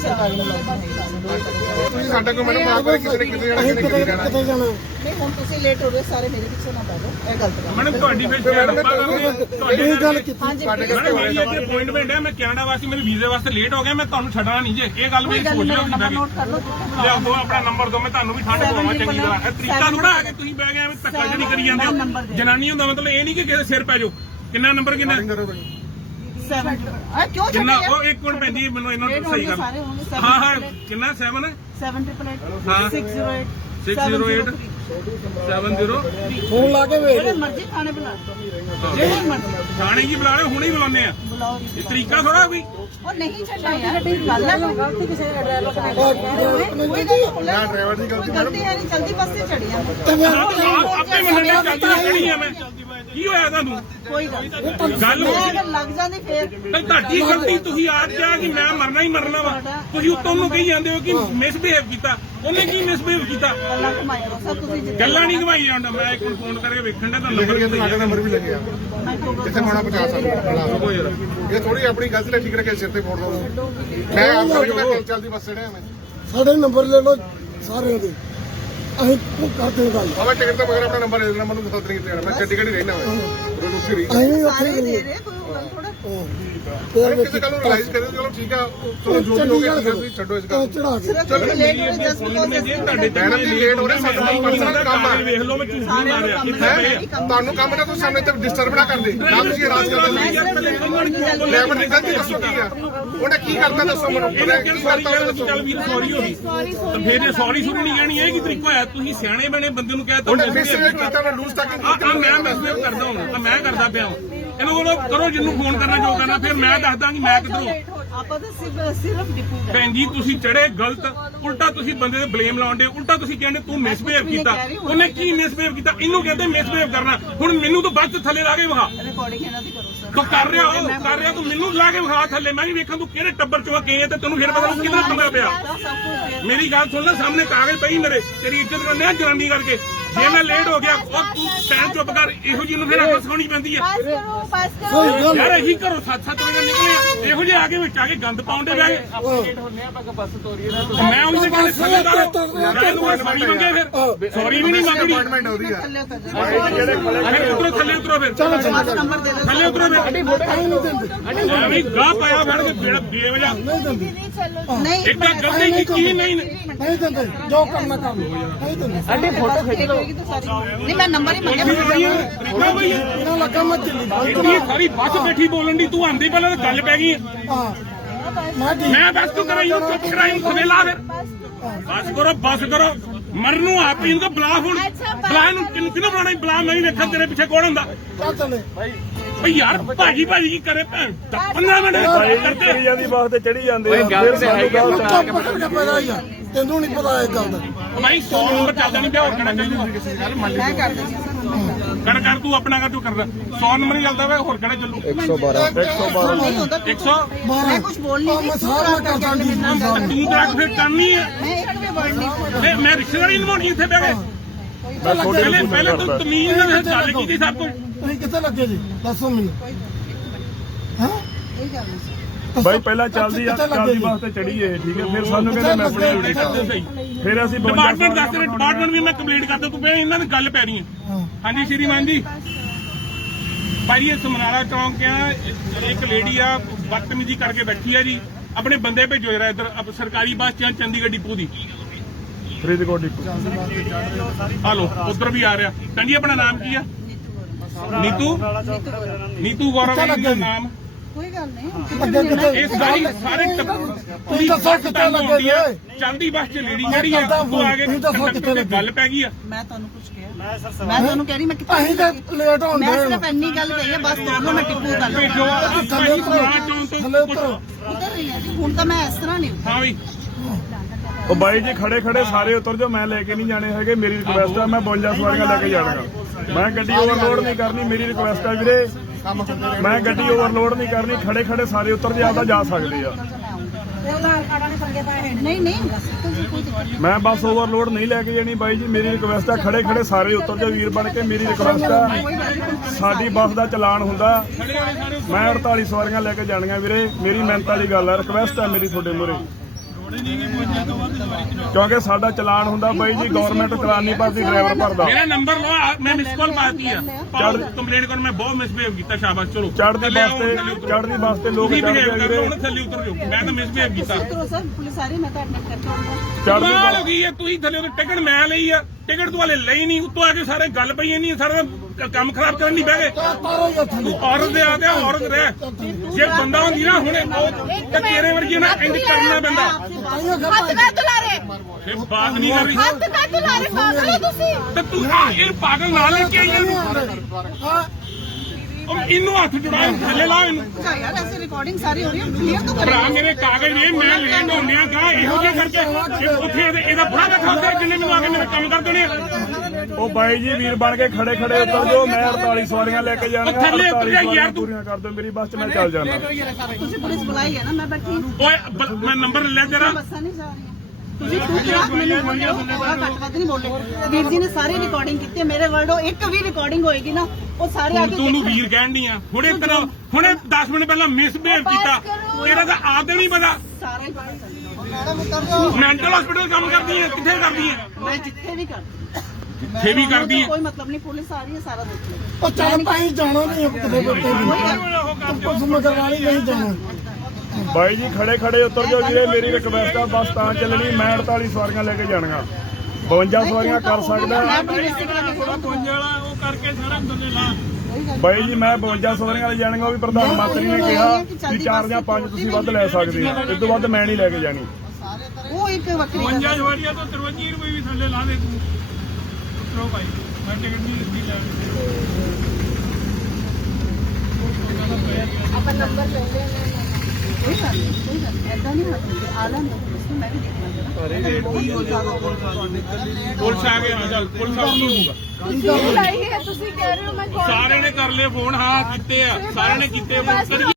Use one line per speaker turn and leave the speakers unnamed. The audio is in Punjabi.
ਸਰਕਾਰੀ ਮੁਲਾਜ਼ਮ
ਤੁਸੀਂ ਸਾਡਾ ਕੋਈ ਮੈਡਮ ਆਪ ਕਿਸੇ ਨੇ ਕਿਤੇ ਜਾਣਾ
ਕਿਤੇ ਜਾਣਾ ਨਹੀਂ। ਹੁਣ ਤੁਸੀਂ ਲੇਟ ਹੋ ਰਹੇ ਸਾਰੇ ਮੇਰੇ ਪਿੱਛੇ ਨਾ ਪੈ ਜਾਓ। ਇਹ ਗਲਤ ਗੱਲ
ਮੈਡਮ ਤੁਹਾਡੀ ਫਿਰ ਤੁਹਾਡੀ ਗੱਲ ਕੀਤੀ
ਹਾਂਜੀ
ਮੈਡਮ ਮੇਰੀ ਇੱਥੇ ਅਪਾਇੰਟਮੈਂਟ ਹੈ। ਮੈਂ ਕੈਨੇਡਾ ਵਾਸਤੇ ਮੇਰੇ ਵੀਜ਼ੇ ਵਾਸਤੇ ਲੇਟ ਹੋ ਗਿਆ। ਮੈਂ ਤੁਹਾਨੂੰ ਛੱਡਣਾ ਨਹੀਂ ਜੇ ਇਹ ਗੱਲ ਮੇਰੀ ਸੋਚ ਲਿਓ ਕਿਦਾਂ
ਨੋਟ ਕਰ ਲਓ।
ਲਿਆਓ ਦੋ ਆਪਣਾ ਨੰਬਰ ਦੋ। ਮੈਂ ਤੁਹਾਨੂੰ ਵੀ ਠੰਡ ਪਵਾਵਾਂ ਚੰਗੀ ਤਰ੍ਹਾਂ। ਇਹ ਤਰੀਕਾ ਥੋੜਾ ਆ ਕੇ ਤੁਸੀਂ ਬਹਿ ਗਏ ਐਵੇਂ ਧੱਕਾ ਜਿਹੜੀ ਕਰੀ ਜਾਂਦੇ ਹੋ। ਜਨਾਨੀ ਹੁੰਦਾ ਮਤਲਬ ਇਹ ਨਹੀਂ ਕਿ ਕਿਸੇ ਸਿਰ ਪੈ ਜਾਓ। ਕਿੰਨਾ ਨੰਬਰ ਕਿੰਨਾ
7 ਕਿਉਂ
ਕਿੰਨਾ ਉਹ ਇੱਕ ਮਿੰਟ ਪੈਂਦੀ ਮੈਨੂੰ ਇਹਨਾਂ ਨੂੰ ਸਹੀ ਕਰ ਹਾਂ ਹਾਂ ਕਿੰਨਾ 7 ਹੈ
788 608
70
ਫੋਨ ਲਾ ਕੇ ਵੇਖ ਜਿਹੜੇ ਮਰਜ਼ੀ ਖਾਣੇ ਬਣਾ ਜਿਹੜੇ ਮਰਜ਼ੀ
ਥਾਣੇ ਕੀ ਬੁਲਾ ਰਹੇ ਹੁਣੇ ਹੀ ਬੁਲਾਉਂਦੇ ਆ।
ਬੁਲਾਓ
ਇਹ ਤਰੀਕਾ ਥੋੜਾ ਵੀ
ਉਹ ਨਹੀਂ ਛੱਡਣਾ ਯਾਰ ਗੱਲ ਹੈ ਗਲਤੀ ਕਿਸੇ ਦਾ ਡਰਾਈਵਰ ਕੋਈ
ਨਾ ਡਰਾਈਵਰ ਦੀ ਗਲਤੀ
ਗਲਤੀ ਹੈ ਨਹੀਂ ਜਲਦੀ ਬੱਸ ਤੇ ਚੜੀ ਆ
ਆਪੇ ਮੰਨਣੇ ਚਾਹੀਦੀ ਖੜੀ ਆ ਮੈਂ ਕੀ ਹੋਇਆ ਤੁਹਾਨੂੰ
ਕੋਈ ਗੱਲ
ਗੱਲ
ਅਗਰ ਲੱਗ ਜਾਂਦੀ ਫੇਰ
ਨਹੀਂ ਤੁਹਾਡੀ ਗਲਤੀ ਤੁਸੀਂ ਆਪ ਕਿਹਾ ਕਿ ਮੈਂ ਮਰਨਾ ਹੀ ਮਰਨਾ ਵਾ। ਤੁਸੀਂ ਉੱਤੋਂ ਨੂੰ ਕਹੀ ਜਾਂਦੇ ਹੋ ਕਿ ਮਿਸਬਿਹੇਵ ਕੀਤਾ। ਉਹਨੇ ਕੀ ਮਿਸਬਿਹੇਵ ਕੀਤਾ?
ਗੱਲਾਂ ਘੁਮਾਈ ਜਾਓ ਸਰ ਤੁਸੀਂ ਜਿੱਦਾਂ
ਗੱਲਾਂ ਨਹੀਂ ਘਵਾਈ ਜਾਂਦਾ। ਮੈਂ ਇੱਕ ਫੋਨ ਕਰਕੇ ਵੇਖਣ ਦਾ ਤੁਹਾਨੂੰ
ਲਿਖ ਕੇ ਸਾਡਾ ਨੰਬਰ ਵੀ ਲੱਗਿਆ ਜਿੱਥੇ ਹੋਣਾ 50 ਸਾਲ ਇਹ ਥੋੜੀ ਆਪਣੀ ਗਲਤੀ ਨਾਲ ਠੀਕ ਰੱਖੇ ਸਿਰ ਤੇ ਫੋੜ ਦੋ। ਮੈਂ ਆਪ ਕਰਕੇ ਚੱਲਦੀ ਬੱਸ ਚੜਿਆ ਮੈਂ
ਸਾਡੇ ਨੰਬਰ ਲੈ ਲਓ ਸਾਰਿਆਂ ਦੇ ਅਸੀਂ ਕਰਦੇ ਗੱਲ
ਬਾਬਾ ਟਿਕਟ ਤੋਂ ਮਗਰ ਆਪਣਾ ਨੰਬਰ ਦੇ ਦੇਣਾ ਮੈਨੂੰ ਦੱਸ ਨਹੀਂ ਦੇਣਾ। ਮੈਂ ਚੰਡੀਗੜ੍ਹ ਹੀ ਰਹਿਣਾ ਮੈਂ ਰੁਕੀ ਰਹੀ
ਅਸੀਂ ਉੱਥੇ
ਸਾਰੇ
ਗਏ
ਦੇ ਰਹੇ ਕੋਈ ਗੱਲ ਥੋੜਾ
ਕਿਸੇ ਗੱਲ ਨੂੰ ਰਿਲਾਈਜ਼ ਕਰੇ ਚਲੋ ਠੀਕ ਆ ਚਲੋ ਜੋ ਵੀ ਹੋ ਗਿਆ ਤੁਸੀਂ ਛੱਡੋ ਇਸ ਗੱਲ
ਚੜਾ ਕੇ
ਚਲੋ ਲੇਟ ਹੋ ਜਸਟ
ਤੁਹਾਡੇ
ਮੈਡਮ ਜੀ ਲੇਟ ਹੋ ਰਹੇ ਸਾਡਾ ਪਰਸਨਲ ਕੰਮ ਆ।
ਵੇਖ ਲਓ ਮੈਂ ਝੂਠ ਨਹੀਂ ਮਾਰਿਆ
ਤੁਹਾਨੂੰ ਕੰਮ ਨਾ ਤੁਸੀਂ ਸਾਨੂੰ ਇੱਥੇ ਡਿਸਟਰਬ ਨਾ ਕਰਦੇ ਨਾ ਤੁਸੀਂ ਹਰਾਸ ਕਰਦੇ। ਡਰਾਈਵਰ ਨੇ ਗਲਤੀ ਦੱਸੋ ਕੀ ਆ ਉਹਨੇ ਕੀ ਕਰਤਾ ਦੱਸੋ ਮੈਨੂੰ
ਇਹਨੇ ਕਿਹੜੀ ਸਾਰੀ ਗੱਲ ਚੱਲ ਵੀਰ ਸੌਰੀ ਹੋ ਗਈ ਤਾਂ ਫਿਰ ਇਹ ਸੌਰੀ ਸੁਣੀ ਨਹੀਂ ਜਾਣੀ। ਇਹ ਕੀ ਤਰੀਕਾ ਹੋਇਆ? ਤੁਸੀਂ ਸਿਆਣੇ ਬਣੇ ਬੰਦੇ ਨੂੰ ਕਹਿ ਤਾ
ਉਹਨੇ ਮਿਸਬਿਹੇਵ ਕੀਤਾ ਉਹਨੇ ਲੂਜ਼ ਟਾਕਿੰਗ ਕੀਤੀ।
ਮੈਂ ਮਿਸਬਿਹੇਵ ਕਰਦਾ ਹਾਂ ਮੈਂ ਕਰਦਾ ਪਿਆ ਇਹਨੂੰ ਬੋਲੋ ਕਰੋ ਜਿੰਨੂੰ ਫੋਨ ਕਰਨਾ ਜੋ ਕਰਨਾ। ਫਿਰ ਮੈਂ ਦੱਸਦਾ ਕਿ ਮੈਂ ਕਿੱਧਰੋਂ
ਆਪਾਂ ਤਾਂ ਸਿਰਫ ਡਿਪੂ
ਭੈਣ ਜੀ ਤੁਸੀਂ ਚੜੇ ਗਲਤ ਉਲਟਾ ਤੁਸੀਂ ਬੰਦੇ ਤੇ ਬਲੇਮ ਲਾਉਂਦੇ ਉਲਟਾ ਤੁਸੀਂ ਕਹਿੰਦੇ ਤੂੰ ਮਿਸਬਿਹੇਵ ਕੀਤਾ। ਉਹਨੇ ਕੀ ਮਿਸਬਿਹੇਵ ਕੀਤਾ? ਇਹਨੂੰ ਕਹਿੰਦੇ ਮਿਸਬਿਹੇਵ ਕਰਨਾ। ਹੁਣ ਮੈਨੂੰ ਤਾਂ ਬੱਸ ਥੱਲੇ ਲਾ ਕੇ ਵਿਖਾ
ਰਿਕਾਰਡਿੰਗ ਇਹਨਾਂ ਦੀ ਕਰੋ ਸਰ
ਤੂੰ ਕਰ ਰਿਹਾ ਤੂੰ ਮੈਨੂੰ ਲਾ ਕੇ ਵਿਖਾ ਥੱਲੇ। ਮੈਂ ਵੀ ਵੇਖਾਂ ਤੂੰ ਕਿਹੜੇ ਟੱਬਰ ਚੋਂ ਗਈ ਹੈ ਤੇ ਤੈਨੂੰ ਫਿਰ ਪਤਾ ਕਿੱਧਰ ਪੰਗਾ ਪਿਆ। ਮੇਰੀ ਗੱਲ ਸੁਣ ਲੈ ਸਾਹਮਣੇ ਕਾਗਜ਼ ਪਈ ਮੇਰੇ ਤੇਰੀ ਇੱਜ਼ਤ ਕਰਨੇ ਆ ਜਨਾਨੀ ਕਰਕੇ। ਜੇ ਮੈਂ ਲੇਟ ਹੋ ਗਿਆ ਉਹ ਤੂੰ ਟਾਈਮ ਚੁੱਪ ਕਰ। ਇਹੋ ਜਿਹੀ ਨੂੰ ਫਿਰ ਅੱਖ ਸਿਖਾਉਣੀ ਪੈਂਦੀ ਹੈ ਯਾਰ। ਇਹੀ ਘਰੋਂ ਸੱਤ ਵਜੇ ਨਿਕਲੇ ਇਹੋ ਜਿਹੇ ਆ ਕੇ ਵਿੱਚ ਆ ਕੇ ਗੰਦ ਪਾਉਂਦੇ ਬੈ ਮੈਂ ਉਹਦੇ ਕਹਿੰਦੇ ਥੱਲੇ ਦਾ ਸੌਰੀ ਮੰਗੇ ਫਿਰ ਸੌਰੀ ਵੀ ਨਹੀਂ ਮੰਗਣੀ।
ਅਪਾਇੰਟਮੈਂਟ ਉਹਦੀ ਆ
ਫਿਰ ਉਤਰੋ ਥੱਲੇ ਉਤਰੋ ਫਿਰ ਥੱਲੇ ਉਤਰੋ ਫਿਰ ਵੀ ਗਾਹ ਪਾਇਆ ਫੜ ਕੇ ਬੇਵਜਾ
ਨਹੀਂ
ਇੱਕ ਤਾਂ ਗਲਤੀ ਕੀਤੀ ਨਹੀਂ
ਨਹੀਂ ਦਿੰਦੇ ਜੋ ਕਰਨਾ ਕੰਮ ਨਹੀਂ ਦਿੰਦੇ
ਅੱਡੇ ਫੋਟੋ ਖਿੱਚ ਲਓ ਨਹੀਂ ਮੈਂ ਨੰਬਰ ਹੀ ਮੰਗਿਆ
ਇਹਨਾਂ ਲੱਗਾ ਮੈਂ ਦਿੱਲੀ
ਇੰਨੀ ਸਾਰੀ ਬੱਸ ਬੈਠੀ ਬੋਲਣ ਦੀ ਤੂੰ ਆਂਦੀ ਪਹਿਲਾਂ ਤਾਂ ਗੱਲ ਪੈ ਗਈ।
ਹਾਂ
ਮੈਂ ਬਸ ਤੂੰ ਕਰਾਈ ਉਹ ਚੁੱਪ ਕਰਾਈ ਖਵੇਲਾ ਫਿਰ ਬਸ ਕਰੋ ਮਰਨ ਨੂੰ ਆਪ ਹੀ ਇਹਨੂੰ ਬੁਲਾ ਹੁਣ ਬੁਲਾ ਨੂੰ ਕਿਹਨੂੰ ਬੁਲਾਣਾ ਬੁਲਾ ਮੈਂ ਵੀ ਵੇਖਾਂ ਤੇਰੇ ਪਿੱਛੇ ਕੌਣ ਹੁੰਦਾ।
ਚੱਲੇ
ਭਈ ਯਾਰ ਭਾਜੀ ਕੀ ਕਰੇ ਭੈਣ 15 ਮਿੰਟ ਕਰਦੇ
ਜਾਂਦੀ ਬੱਸ ਤੇ ਚੜੀ ਜਾਂਦੇ ਆ ਫਿਰ ਸਾਨੂੰ ਗੱਲ
ਤੈਨੂੰ ਨਹੀਂ ਪਤਾ ਇਹ ਗੱਲ ਦਾ
ਭਾਈ 100 ਨੰਬਰ ਚੱਲਦਾ ਨਹੀਂ ਪਿਆ ਹੋਰ ਕਿਹੜਾ ਚਾਹੀਦਾ
ਮੈਂ ਕਰ ਦਿੰਦੀ
ਕਰ ਤੂੰ ਆਪਣਾ ਕਰ ਤੂੰ ਕਰਦਾ 100 ਨੰਬਰ ਹੀ ਚੱਲਦਾ ਵਾ ਹੋਰ ਕਿਹੜਾ ਚੱਲੂ
112
ਨਹੀਂ ਹੁੰਦਾ
100
ਮੈਂ ਕੁਝ ਬੋਲ ਨਹੀਂ
ਮੈਂ ਸਾਰਾ ਕਰਦਾ
ਤੂੰ ਤਾਂ ਫਿਰ ਕਰਨੀ ਹੈ
ਮੈਂ ਇੱਕ ਵੀ ਵਰਡ ਨਹੀਂ
ਤੇ ਮੈਂ ਰਿਸ਼ਤੇਦਾਰੀ ਨਿਭਾਉਣੀ ਇੱਥੇ ਬਹਿ ਕੇ ਪਹਿਲੇ ਤੂੰ ਤਮੀਜ਼ ਨਾਲ ਗੱਲ ਕੀਤੀ ਸਭ ਕੁਝ।
ਤੁਸੀਂ ਕਿੱਥੇ ਲੱਗੇ ਜੀ ਦੱਸੋ ਮੈਨੂੰ ਹਾਂ
ਇਹ ਗੱਲ ਨਹੀਂ
ਬਾਈ ਪਹਿਲਾਂ ਚੱਲਦੀ ਬੱਸ ਤੇ ਚੜੀ ਇਹ ਠੀਕ ਹੈ ਫਿਰ ਸਾਨੂੰ ਕਹਿੰਦੇ ਮੈਂ ਆਪਣੀ ਡਿਊਟੀ ਕਰਦਾ ਫਿਰ ਅਸੀਂ
ਡਿਪਾਰਟਮੈਂਟ ਦੱਸ ਰਹੇ ਡਿਪਾਰਟਮੈਂਟ ਵੀ ਮੈਂ ਕੰਪਲੀਟ ਕਰਦਾ ਤੂੰ ਇਹਨਾਂ ਦੀ ਗੱਲ ਪੈ ਰਹੀ ਹੈ। ਹਾਂਜੀ ਸ਼੍ਰੀਮਾਨ ਜੀ ਭਾਈ ਇਹ ਸਮਨਾਰਾ ਚੌਂਕ ਆ ਇੱਕ ਲੇਡੀ ਆ ਬਦਤਮੀਜ਼ੀ ਕਰਕੇ ਬੈਠੀ ਆ ਜੀ। ਆਪਣੇ ਬੰਦੇ ਭੇਜੋ ਜਰਾ ਇੱਧਰ ਸਰਕਾਰੀ ਬੱਸ ਚ ਚੰਡੀਗੜ੍ਹ ਡਿਪੂ ਦੀ
ਫਰੀਦਕੋਟ ਡਿਪੂ
ਹਲੋ ਉਧਰ ਵੀ ਆ ਰਿਹਾ। ਕਹਿੰਦੀ ਆਪਣਾ ਨਾਮ ਕੀ ਆ? ਨੀਤੂ ਗੌਰਵ ਦਾ ਨਾਮ
ਕੋਈ ਗੱਲ ਨਹੀਂ
ਇਸ ਗਾੜੀ ਸਾਰੇ ਤੁਸੀਂ
ਦੱਸੋ ਕਿੱਥੇ ਲੱਗੇ ਜੀ
ਚਲਦੀ ਬੱਸ ਚ ਲੇਡੀ ਜਿਹੜੀ ਆ ਉਹ ਆ ਕੇ ਗੱਲ ਪੈ ਗਈ ਆ।
ਮੈਂ ਤੁਹਾਨੂੰ ਕੁਝ ਕਿਹਾ ਮੈਂ ਤੁਹਾਨੂੰ ਕਹਿ ਰਹੀ ਮੈਂ ਕਿੱਥੇ
ਅਸੀਂ ਤਾਂ ਲੇਟ ਹੋਣ
ਮੈਂ
ਦੇ
ਸਿਰਫ ਇੰਨੀ ਗੱਲ ਕਹੀ ਹੈ ਬਸ ਦੋਨੋਂ ਮੈਂ ਟਿੱਪੂ ਗੱਲ
ਭੇਜੋ
ਥੱਲੇ ਉਤਰੋ
ਉਤਰ ਰਹੀ ਹਾਂ ਜੀ ਹੁਣ ਤਾਂ ਮੈਂ ਇਸ ਤਰ੍ਹਾਂ ਨਹੀਂ
ਹਾਂ ਵੀ
ਉਹ ਬਾਈ ਜੀ ਖੜੇ ਸਾਰੇ ਉਤਰ ਜਾਓ ਮੈਂ ਲੈ ਕੇ ਨਹੀਂ ਜਾਣੇ ਹੈਗੇ ਮੇਰੀ ਰਿਕੁਐਸਟ ਆ ਮੈਂ 52 ਸਵਾਰੀਆਂ ਲੈ ਕੇ ਜਾਣਾਗਾ। ਮੈਂ ਗੱਡੀ ਓਵਰਲੋਡ ਨਹੀਂ ਕਰਨੀ ਮੇਰੀ ਰਿਕੁਐਸਟ ਆ ਵੀਰੇ ਮੈਂ ਗੱਡੀ ਓਵਰਲੋਡ ਨਹੀਂ ਕਰਨੀ ਖੜੇ ਸਾਰੇ ਉਤਰ ਜੇ ਆਪਦਾ ਜਾ ਸਕਦੇ ਆ।
ਨਹੀਂ
ਮੈਂ ਬੱਸ ਓਵਰਲੋਡ ਨਹੀਂ ਲੈ ਕੇ ਜਾਣੀ ਬਾਈ ਜੀ ਮੇਰੀ ਰਿਕੁਐਸਟ ਆ ਖੜੇ ਸਾਰੇ ਉਤਰ ਜਾਓ ਵੀਰ ਬਣ ਕੇ ਮੇਰੀ ਰਿਕੁਐਸਟ ਆ। ਸਾਡੀ ਬੱਸ ਦਾ ਚਲਾਨ ਹੁੰਦਾ ਮੈਂ 48 ਸਵਾਰੀਆਂ ਲੈ ਕੇ ਜਾਣੀਆਂ ਵੀਰੇ ਮੇਰੀ ਮਿਹਨਤ ਵਾਲੀ ਗੱਲ ਆ ਰਿਕੁਐਸਟ ਆ ਮੇਰੀ ਤੁਹਾਡੇ ਮੂਹਰੇ ਕਿਉਂਕਿ ਸਾਡਾ ਚਲਾਨ ਹੁੰਦਾ ਬਾਈ ਜੀ, ਗਵਰਨਮੈਂਟ ਚਲਾਨ ਨਹੀਂ ਭਰਦੀ, ਡਰਾਈਵਰ ਭਰਦਾ।
ਮੇਰਾ ਨੰਬਰ ਲਓ, ਮੈਂ ਮਿਸ ਕਾਲ ਪਾਤੀ ਆ, ਕੰਪਲੇਂਟ ਕਰ, ਮੈਂ ਬਹੁਤ ਮਿਸਬਿਹੇਵ ਕੀਤਾ, ਸ਼ਾਬਾਸ਼ ਚਲੋ
ਚੜ੍ਹਦੀ ਵਾਸਤੇ ਲੋਕ
ਤੁਸੀਂ
ਚੜ੍ਹਦੇ
ਬਿਹੇਵ
ਆ
ਕਰ ਲਓ,
ਵੀਰੇ,
ਹੁਣ ਥੱਲੇ ਉਤਰ ਜਾਓ, ਮੈਂ ਤਾਂ ਮਿਸਬਿਹੇਵ ਕੀਤਾ।
ਉਤਰੋ ਸਰ, ਪੁਲਿਸ ਆ ਰਹੀ, ਮੈਂ ਤਾਂ ਐਡਮਿਟ ਕਰਕੇ ਆਉਂਗਾ।
ਚੜ੍ਹਦੀ
ਕਮਾਲ ਹੋ ਗਈ ਹੈ, ਤੁਸੀਂ ਥੱਲੇ ਉਤਰ, ਟਿਕਟ ਮੈਂ ਲਈ ਆ, ਟਿਕਟ ਤੂੰ ਹਲੇ ਲਈ ਨਹੀਂ, ਉੱਤੋਂ ਆ ਕੇ ਸਾਰੇ ਗੱਲ ਪਈ ਨਹੀਂ, ਸਾਰਾ ਕੰਮ ਖਰਾਬ ਕਰਨ ਨਹੀਂ ਬਹਿ ਗਏ।
ਤਾਰੋ ਜਾਂ ਥੱਲੇ
ਤੂੰ ਔਰਤ ਦੇ ਆ ਤੇ ਔਰਤ ਰਹਿ, ਜੇ ਬੰਦਾ ਹੁੰਦੀ ਨਾ ਹੁਣੇ ਉਹ ਤੇ ਤੇਰੇ ਵਰਗੀ ਨਾ ਇੰਜ ਕਰਨਾ ਪੈਂਦਾ।
ਹੱਥ ਨਾ ਤੁਲਾ ਰਹੇ,
ਫਿਰ ਬਾਤ ਨਹੀਂ ਕਰ ਰਹੀ
ਹੱਥ ਨਾ ਤੁਲਾ ਰਹੇ, ਪਾਗਲ ਹੋ ਤੁਸੀਂ।
ਤੇ ਤੂੰ ਇਹ ਪਾਗਲ ਨਾਲ ਲੈ ਕੇ ਆਈ
ਹਾਂ
ਉਹ ਇਹਨੂੰ ਹੱਥ ਜੁੜਾ, ਥੱਲੇ ਲਾ ਇਹਨੂੰ।
ਯਾਰ ਐਸੇ ਰਿਕਾਰਡਿੰਗ ਸਾਰੀ ਹੋ ਰਹੀ ਹੈ, ਕਲੀਅਰ ਤਾਂ
ਭਰਾ
ਕਰੋ।
ਮੇਰੇ ਕਾਗਜ਼ ਨੇ, ਮੈਂ ਲੇਟ ਹੁੰਦਿਆਂ ਕਾ ਇਹੋ ਜਿਹੇ ਕਰਕੇ ਉੱਥੇ ਇਹਦਾ ਬੜਾ ਬੈਠਾ ਹੁੰਦਾ ਜਿੰਨੇ ਮੈਨੂੰ ਆ ਕੇ ਮੇਰੇ ਕੰਮ ਕਰ ਦੇਣੇ ਆ।
ਉਹ ਬਾਈ ਜੀ ਵੀਰ ਬਣ ਕੇ ਖੜੇ ਉਤਰ ਜਾਓ, ਮੈਂ 48 ਸਵਾਰੀਆਂ ਲੈ ਕੇ ਜਾਣੀਆਂ,
ਥੱਲੇ ਉਤਰ
48
ਜਾ ਯਾਰ
ਸਵਾਰੀਆਂ
ਤੂੰ।
ਪੂਰੀਆਂ ਕਰ ਦਿਓ ਮੇਰੀ ਬੱਸ 'ਚ, ਮੈਂ ਚੱਲ ਜਾਣਾ।
ਤੁਸੀਂ ਪੁਲਿਸ ਬੁਲਾਈ ਹੈ ਨਾ, ਮੈਂ ਬੈਠੀ
ਓਏ ਮੈਂ ਨੰਬਰ ਲੈ ਤੇਰਾ।
ਬੱਸਾਂ ਨਹੀਂ ਜਾ ਰਹੀਆਂ। ਤੁਸੀਂ ਖੁਦ ਰਾਤ ਮੈਨੂੰ ਬੋਲਿਓ, ਘੱਟ ਵੱਧ ਨਹੀਂ ਬੋਲੇ। ਵੀਰ ਜੀ ਨੇ ਸਾਰੀ ਰਿਕਾਰਡਿੰਗ ਕੀਤੀ ਹੈ, ਮੇਰੇ ਵਰਡੋ ਇੱਕ ਵੀ ਰਿਕਾਰਡਿੰਗ ਹੋਏਗੀ ਨਾ, ਉਹ ਸਾਰੇ ਆ ਕੇ
ਤੂੰ ਵੀਰ ਕਹਿਣ ਦੀ ਆ, ਹੁਣੇ 10 ਮਿੰਟ ਪਹਿਲਾਂ ਮਿਸਬਿਹੇਵ ਕੀਤਾ, ਤੇਰਾ ਤਾਂ ਆਪ ਦੇ ਨਹੀਂ ਪਤਾ।
ਸਾਰਾ ਹੀ ਬਾਹਰ ਚੱਲ
ਮੈਂਟਲ ਹਸਪੀਟਲ ਕੰਮ ਕਰਦੀ ਹੈ, ਕਿੱਥੇ ਕਰਦੀ ਹੈ?
ਮੈਂ ਜਿੱਥੇ ਵੀ ਕਰਦੀ
ਜਿੱਥੇ ਵੀ ਕਰਦੀ ਹੈ।
ਕੋਈ ਮਤਲਬ ਨਹੀਂ, ਪੁਲਿਸ ਆ ਰਹੀ ਹੈ, ਸਾਰਾ ਦੇਖ ਲਓ।
ਉਹ ਚੱਲ ਪਾਈ ਜਾਣਾ ਨਹੀਂ ਕਿਤੇ ਬੱਤੇ ਵੀ ਪੁਲਿਸ ਮਗਰਵਾਲੀ ਨਹੀਂ ਜਾਣਾ।
ਬਾਈ ਜੀ ਖੜੇ ਉਤਰ ਜਾਓ ਵੀਰੇ, ਮੇਰੀ ਰਿਕਵੈਸਟ ਆ, ਬੱਸ ਤਾਂ ਚੱਲਣੀ, ਮੈਂ 48 ਸਵਾਰੀਆਂ ਲੈ ਕੇ ਜਾਣੀਆਂ, 52 ਸਵਾਰੀਆਂ ਕਰ ਸਕਦਾ। ਬਾਈ ਜੀ ਮੈਂ 52 ਸਵਾਰੀਆਂ ਲੈ ਜਾਣੀਆਂ, ਉਹ ਵੀ ਪ੍ਰਧਾਨ ਮੰਤਰੀ ਨੇ ਕਿਹਾ ਵੀ 4 ਜਾਂ 5 ਤੁਸੀਂ ਵੱਧ ਲੈ ਸਕਦੇ ਹੋ, ਇਸ ਤੋਂ ਵੱਧ ਮੈਂ ਨਹੀਂ ਲੈ ਕੇ ਜਾਣੀ।
ਉਹ ਇੱਕ ਵੱਖਰੀ ਗੱਲ ਹੈ।
ਸਵਾਰੀਆਂ ਤੋਂ 53 ਰੁਪਏ ਵੀ ਥੱਲੇ ਲਾ ਦੇ ਤੂੰ। ਉਤਰੋ ਭਾਈ, ਮੈਂ ਟਿਕਟ ਨਹੀਂ ਦਿੱਤੀ ਲੈਣ।
ਆਪਾਂ ਨੰਬਰ ਲੈ ਲੈਣੇ, ਕੋਈ ਗੱਲ ਨਹੀਂ, ਐਦਾਂ ਨਹੀਂ ਹੱਥ ਆ ਲੈਣ ਦੋ ਪੁਲਿਸ ਨੂੰ, ਮੈਂ ਵੀ ਦੇਖਣਾ ਜਰਾ।
ਪੁਲਿਸ ਆ ਗਈ, ਚੱਲ ਪੁਲਿਸ ਆ ਗਈ।
ਤੁਸੀਂ ਲਾਈ ਹੈ, ਤੁਸੀਂ ਕਹਿ ਰਹੇ ਹੋ ਮੈਂ
ਸਾਰਿਆਂ ਨੇ ਕਰ ਲਏ ਫੋਨ, ਹਾਂ ਕੀਤੇ ਆ, ਸਾਰਿਆਂ ਨੇ ਕੀਤੇ ਫੋਨ।